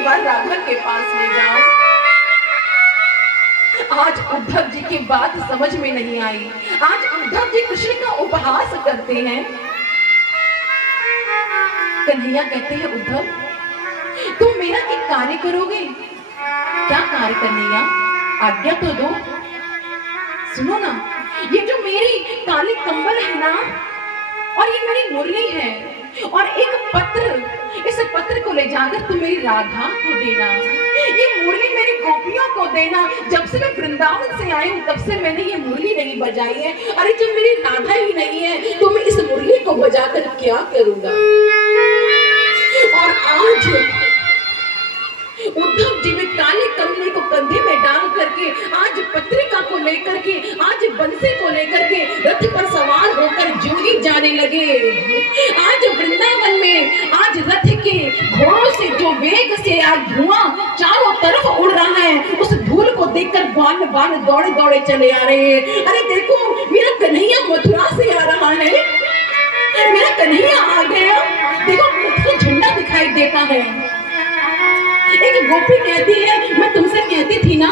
एक बार राधा के पास ले जाओ। आज उद्धव जी की बात समझ में नहीं आई। आज उद्धव जी कृष्ण का उपहास करते हैं। कन्हैया कहते हैं उद्धव तुम मेरा एक कार्य करोगे? क्या कार्य कन्हैया? आज्ञा तो दो। सुनो ना, ये जो मेरी काली कंबल है ना, और ये मेरी मुरली है, और एक पत्र, इस पत्र को ले जाकर तुम मेरी राधा को देना। ये मुरली मेरी गोपियों को देना। जब से मैं वृंदावन से आई हूँ तब से मैंने ये मुरली नहीं बजाई है। अरे जब मेरी राधा ही नहीं है तो मैं इस मुरली को बजाकर क्या करूंगा? और आज उद्धव जी ने काले कमले को कंधे में डाल करके, आज पत्रिका को लेकर के, आज बंसी को लेकर के रथ पर सवार होकर जो ही जाने लगे। आज वृंदावन में आज रथ के घोड़ों से जो वेग से आज धुआं चारों तरफ उड़ रहा है, उस धूल को देखकर बाण बाण दौड़े दौड़े चले आ रहे हैं। अरे देखो मेरा कन्हैया मथुरा से आ रहा है, मेरा कन्हैया आ गया। देखो रथ को झंडा दिखाई देता है। एक गोपी कहती है मैं तुमसे कहती थी ना,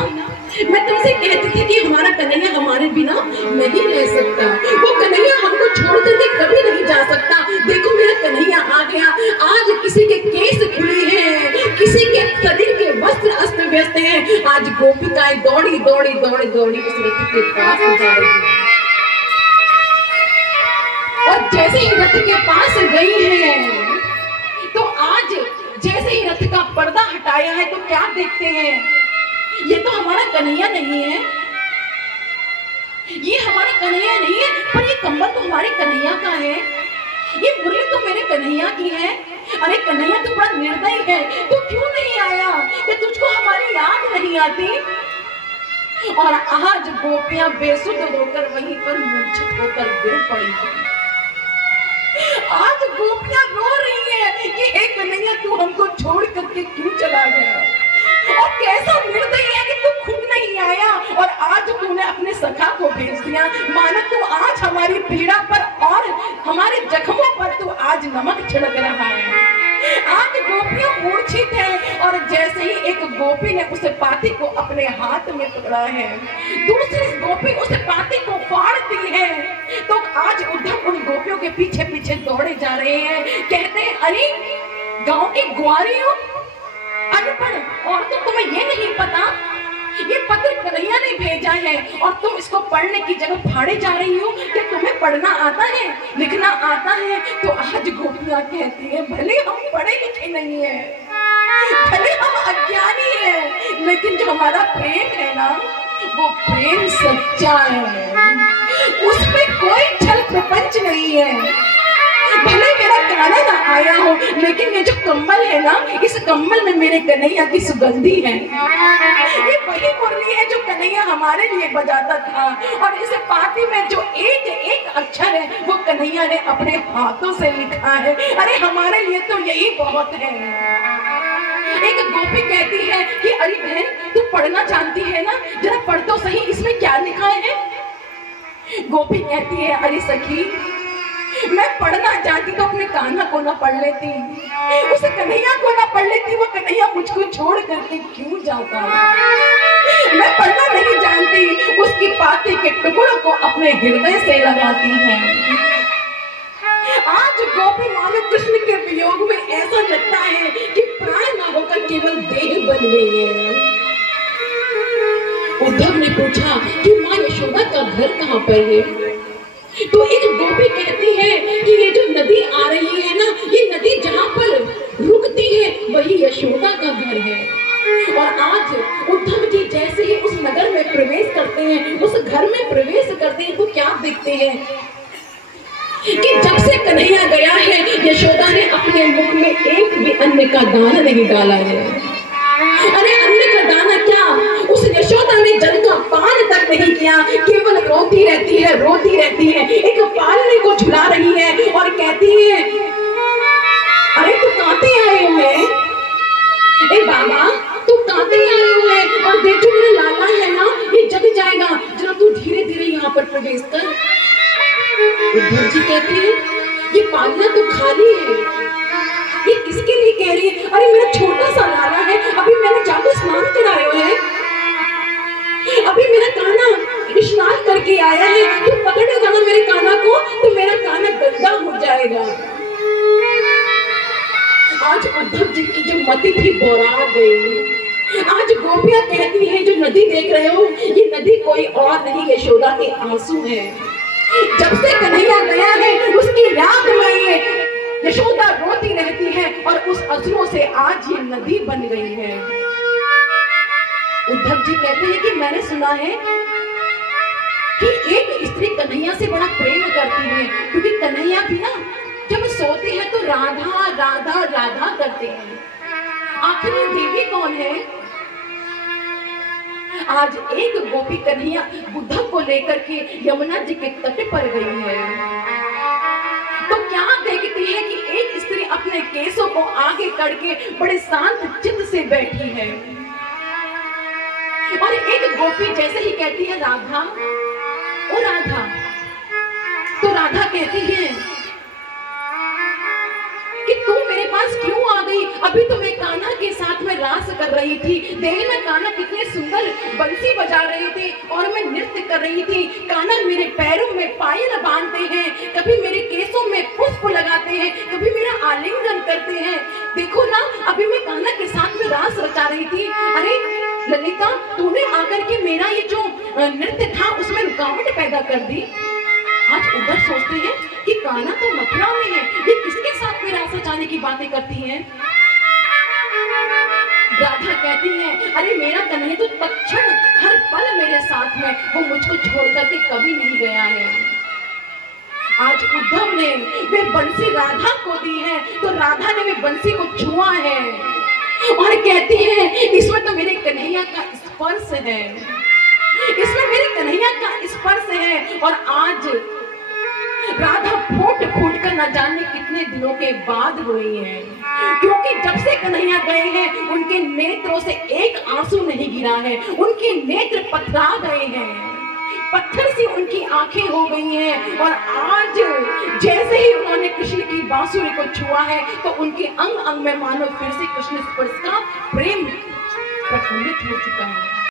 मैं तुमसे कहती थी कि हमारा कन्हैया हमारे बिना नहीं रह सकता। वो कन्हैया हमको छोड़ करके कभी नहीं जा सकता। देखो मेरा कन्हैया आ गया। आज किसी के केस खुले हैं, किसी के शरीर के वस्त्र अस्त व्यस्त हैं। आज गोपिकाएं दौड़ी दौड़ी दौड़ी दौड़ी उस रथ के पास जा रही है। और जैसे ही रथ के पास गई है तो आज जैसे ही रथ का पर्दा हटाया है तो क्या देखते हैं? ये तो हमारा कन्हैया नहीं है, ये हमारा कन्हैया नहीं है, पर ये कंबल तो हमारे कन्हैया का है, ये मुरली तो मेरे कन्हैया की है। अरे कन्हैया तो बड़ा निर्दयी है, तो क्यों नहीं आया? कि तुझको हमारी याद नहीं आती? और आज गोपियां बेसुध होकर वहीं पर मूर्छित होकर गिर पड़ी। आज गोपियां रो रही है कि हे कन्हैया तू हमको छोड़ करके क्यों चला गया? और कैसा निर्दयी है कि तू खुद नहीं आया और आज तूने अपने सखा को भेज दिया। मानो तू आज हमारी पीड़ा पर और हमारे जख्मों पर तू आज नमक छिड़क रहा है। आज गोपियां मूर्छित है और जैसे ही एक गोपी ने उस पाती को अपने हाथ में पकड़ा है, दूसरी गोपी उस पाती को फाड़ दी है, तो आज उद्धव उन गोपियों के पीछे पीछे दौड़े जा रहे हैं। कहते हैं अरे गांव की ग्वारी हो, अनपढ़ और तो तुम्हें ये नहीं पता ये पत्र कन्हैया ने भेजा है और तुम इसको पढ़ने की जगह फाड़े जा रही हो? कि तुम्हें पढ़ना आता है, लिखना आता है? तो आज गोपियां कहती है भले हम पढ़े लिखे नहीं है, भले हम अज्ञानी है, लेकिन जो हमारा प्रेम है ना वो प्रेम सच्चा है, उसमें कोई छल प्रपंच नहीं है। भले मेरा गाना ना आया हो, लेकिन ये जो कम्बल है ना, इस कम्बल में मेरे कन्हैया की सुगंधी है। ये वही मुरली है जो कन्हैया हमारे लिए बजाता था, और इस पाती में जो एक एक अक्षर है वो कन्हैया ने अपने हाथों से लिखा है। अरे हमारे लिए तो यही बहुत है। एक गोपी कहती है कि अरे बहन तू पढ़ना जानती है ना, जरा पढ़ तो सही, इसमें क्या लिखा है? गोपी कहती है अरे सखी मैं पढ़ना जानती तो अपने कान्हा को ना पढ़ लेती, उस कन्हैया को ना पढ़ लेती, वो कन्हैया मुझको छोड़ करके क्यों जाता? मैं पढ़ना नहीं जानती, उसकी पाती के टुकड़ों को अपने हृदय से लगाती है। आज गोपी मानो कृष्ण के वियोग में ऐसा लगता है कि प्राण ना होकर केवल देह बन गई है। उद्धव ने पूछा कि माँ यशोदा का घर कहाँ पर है? तो एक गोपी कहती है कि ये जो नदी आ रही है ना, ये नदी जहाँ पर रुकती है वही यशोदा का घर है। और आज उद्धव जी जैसे ही उस नगर में प्रवेश करते हैं, उस घर में प्रवेश करते हैं, तो क्या देखते हैं कि जब से कन्हैया गया है यशोदा ने अपने मुख में एक भी अन्न का दाना नहीं डाला है। अरे अन्न का दाना क्या, उस यशोदा ने जल का पान तक नहीं किया, केवल रोती रहती है, रोती रहती है। एक पालने को झुला रही है और कहती है अरे तू कांटे आए हुए, ए बाबा तू कांटे आए हुए, और देखो मेरा लाला है ना ये जग जाएगा, जरा तू धीरे धीरे यहाँ पर प्रवेश कर। उद्धव जी कहते हैं ये पालना तो खाली है, ये किसके लिए कह रही है? अरे मेरा छोटा सा लाला है आज उद्धव जी की जो मति थी बौरा गई। आज गोपियां कहती हैं जो नदी देख रहे हो ये नदी कोई और नहीं यशोदा के आंसू है। जब से कन्हैया गया है उसकी याद में ये यशोदा रोती रहती है और उस आंसुओं से आज ये नदी बन गई है। उद्धव जी कहते हैं कि मैंने सुना है कि एक स्त्री कन्हैया से बड़ा प्रेम करती है, क्योंकि कन्हैया भी ना जब सोते हैं तो राधा राधा राधा करते हैं। आखिर ये देवी कौन है? आज एक गोपी कन्हैया उद्धव को लेकर के यमुना जी के तट पर गई है, तो क्या देखती है कि एक स्त्री अपने केसों को आगे करके बड़े शांत चित्त से बैठी है, और एक गोपी जैसे ही कहती है राधा, ओ राधा, तो राधा कहती है कि तू मेरे पास क्यों आ गई? अभी तो मैं कान्हा के साथ में रास कर रही थी। देवी में कान्हा कितने सुंदर बंसी बजा रहे थे और मैं नृत्य कर रही थी। कान्हा मेरे पैरों में पायल बांधते हैं, कभी मेरे केसों में पुष्प लगाते हैं, कभी मेरा आलिंगन करते हैं। देखो ना, अभी मैं कान्हा के साथ में रास रचा रही थी। अरे ललिता, तूने आकर के मेरा ये जो नृत्य था उसमें रुकावट पैदा कर दी। आज उधर सोचते हैं कि कान्हा तो मथुरा में है, ये किसके साथ में रास रचाने की बातें करती हैं? राधा कहती है अरे मेरा कन्हैया तो तत्क्षण हर पल मेरे साथ में, वो मुझको छोड़ करके कभी नहीं गया है। आज उद्धव ने वे बंसी राधा को दी है, तो राधा ने वे बंसी को छुआ है और कहती है इसमें तो मेरे कन्हैया का स्पर्श है, इसमें मेरे कन्हैया का स्पर्श है। और आज राधा फूट फूट कर न जाने कितने दिनों के बाद रोई है, क्योंकि जब से कन्हैया गए हैं उनके नेत्रों से एक आंसू नहीं गिरा है, उनके नेत्र पथरा गए हैं, पत्थर सी उनकी आंखें हो गई हैं। और आज जैसे ही उन्होंने कृष्ण की बांसुरी को छुआ है तो उनके अंग अंग में मानो फिर से कृष्ण स्पर्श का प्रेम प्रफुल्लित हो चुका है।